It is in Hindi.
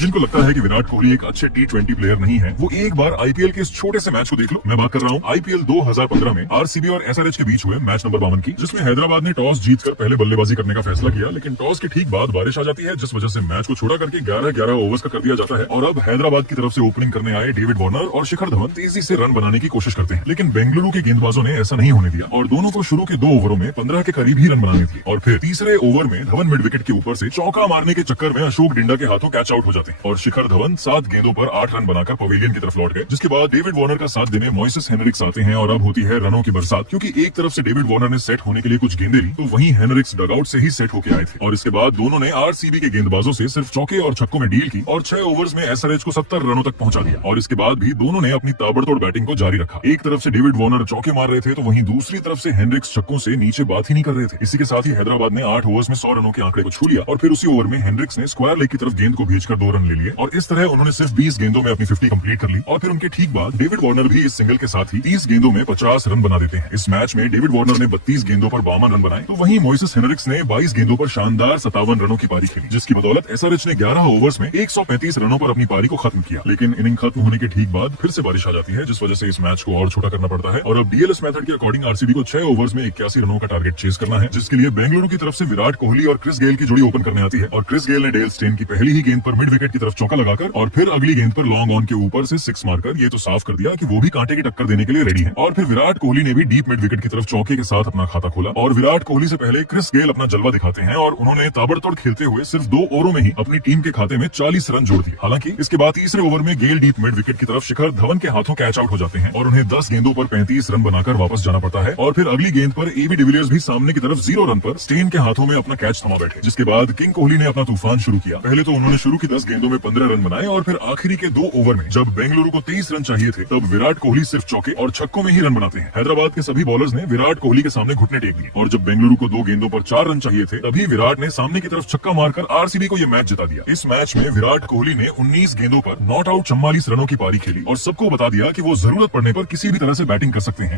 जिनको लगता है कि विराट कोहली एक अच्छे T20 प्लेयर नहीं है, वो एक बार आईपीएल के इस छोटे से मैच को देख लो। मैं बात कर रहा हूँ आईपीएल 2015 में आरसीबी और एसआरएच के बीच हुए मैच नंबर 52 की, जिसमें हैदराबाद ने टॉस जीतकर पहले बल्लेबाजी करने का फैसला किया, लेकिन टॉस के ठीक बाद बारिश आ जाती है, जिस वजह से मैच को छोड़ा करके 11-11 ओवर्स का कर दिया जाता है। और अब हैदराबाद की तरफ से ओपनिंग करने आए डेविड वार्नर और शिखर धवन तेजी से रन बनाने की कोशिश करते हैं, लेकिन बेंगलुरु के गेंदबाजों ने ऐसा नहीं होने दिया और दोनों को शुरू के 2 ओवरों में 15 के करीब ही रन बनाने थे। और फिर तीसरे ओवर में धवन मिड विकेट के ऊपर से चौका मारने के चक्कर में अशोक डिंडा के हाथों कैच आउट हो जाते हैं और शिखर धवन 7 गेंदों पर 8 रन बनाकर पवेलियन की तरफ लौट गए। जिसके बाद डेविड वार्नर का साथ देने मॉइसेस हेनरिक्स आते हैं और अब होती है रनों की बरसात, क्योंकि एक तरफ से डेविड वार्नर ने सेट होने के लिए कुछ गेंदें ली, तो वहीं हेनरिक्स डगआउट से ही सेट होकर आए थे। और इसके बाद दोनों ने आरसीबी के गेंदबाजों से सिर्फ चौके और छक्कों में डील की और 6 ओवर्स में एसआरएच को 70 रनों तक पहुंचा दिया। और इसके बाद भी दोनों ने अपनी ताबड़तोड़ बैटिंग को जारी रखा। एक तरफ से डेविड वार्नर चौके मार रहे थे, तो वहीं दूसरी तरफ से हेनरिक्स छक्कों से नीचे बात ही नहीं कर रहे थे। इसी के साथ ही हैदराबाद ने 8 ओवर्स में 100 रनों के आंकड़े को छू लिया और फिर उसी ओवर में हेनरिक्स ने स्क्वायर लेग की तरफ गेंद को भेजकर 2 रन ले लिए और इस तरह उन्होंने सिर्फ 20 गेंदों में अपनी 50 कंप्लीट कर ली। और फिर उनके ठीक बाद डेविड वार्नर भी इस सिंगल के साथ ही 30 गेंदों में 50 रन बना देते हैं। इस मैच में डेविड वार्नर ने 32 गेंदों पर 52 रन बनाए, तो वहीं मॉइसेस हेनरिक्स ने 22 गेंदों पर शानदार 57 रनों की पारी खेली, जिसकी बदौलत एसआरएच ने 11 ओवर्स में 135 रनों पर अपनी पारी को खत्म किया। लेकिन इनिंग खत्म होने के ठीक बाद फिर से बारिश आ जाती है, जिस वजह से इस मैच को और छोटा करना पड़ता है और अब डीएलएस मेथड के अकॉर्डिंग आरसीबी को 6 ओवर्स में 81 रनों का टारगेट चेस करना है, जिसके लिए बेंगलुरु की तरफ से विराट कोहली और क्रिस गेल की जोड़ी ओपन करने आती है। और क्रिस गेल ने डेल स्टेन की पहली ही गेंद पर मिड विकेट की तरफ चौका लगाकर और फिर अगली गेंद पर लॉन्ग ऑन के ऊपर से 6 मारकर ये तो साफ कर दिया कि वो भी कांटे की टक्कर देने के लिए रेडी है। और फिर विराट कोहली ने भी डीप मिड विकेट की तरफ चौके के साथ अपना खाता खोला और विराट कोहली से पहले क्रिस गेल अपना जलवा दिखाते हैं और उन्होंने ताबड़तोड़ खेलते हुए सिर्फ 2 ओवरों में ही अपनी टीम के खाते में 40 रन जोड़ दिए। हालांकि इसके बाद तीसरे ओवर में गेल डीप मिड विकेट की तरफ शिखर धवन के हाथों कैच आउट हो जाते हैं और उन्हें 10 गेंदों पर 35 रन बनाकर वापस जाना पड़ता है। और फिर अगली गेंद पर एबी डिविलियर्स भी सामने की तरफ 0 रन पर स्टेन के हाथों में अपना कैच थमा बैठे, जिसके बाद किंग कोहली ने अपना तूफान शुरू किया। पहले तो उन्होंने शुरू की 10 गेंदों में 15 रन बनाए और फिर आखिरी के 2 ओवर में जब बेंगलुरु को 23 रन चाहिए थे, तब विराट कोहली सिर्फ चौके और छक्कों में ही रन बनाते हैं। हैदराबाद के सभी बॉलर्स ने विराट कोहली के सामने घुटने टेक दिए और जब बेंगलुरु को 2 गेंदों पर 4 रन चाहिए थे, तभी विराट ने सामने की तरफ छक्का मारकर आरसीबी को यह मैच जिता दिया। इस मैच में विराट कोहली ने 19 गेंदों पर नॉट आउट 44 रनों की पारी खेली और सबको बता दिया कि वो जरूरत पड़ने पर किसी भी तरह से बैटिंग कर सकते हैं।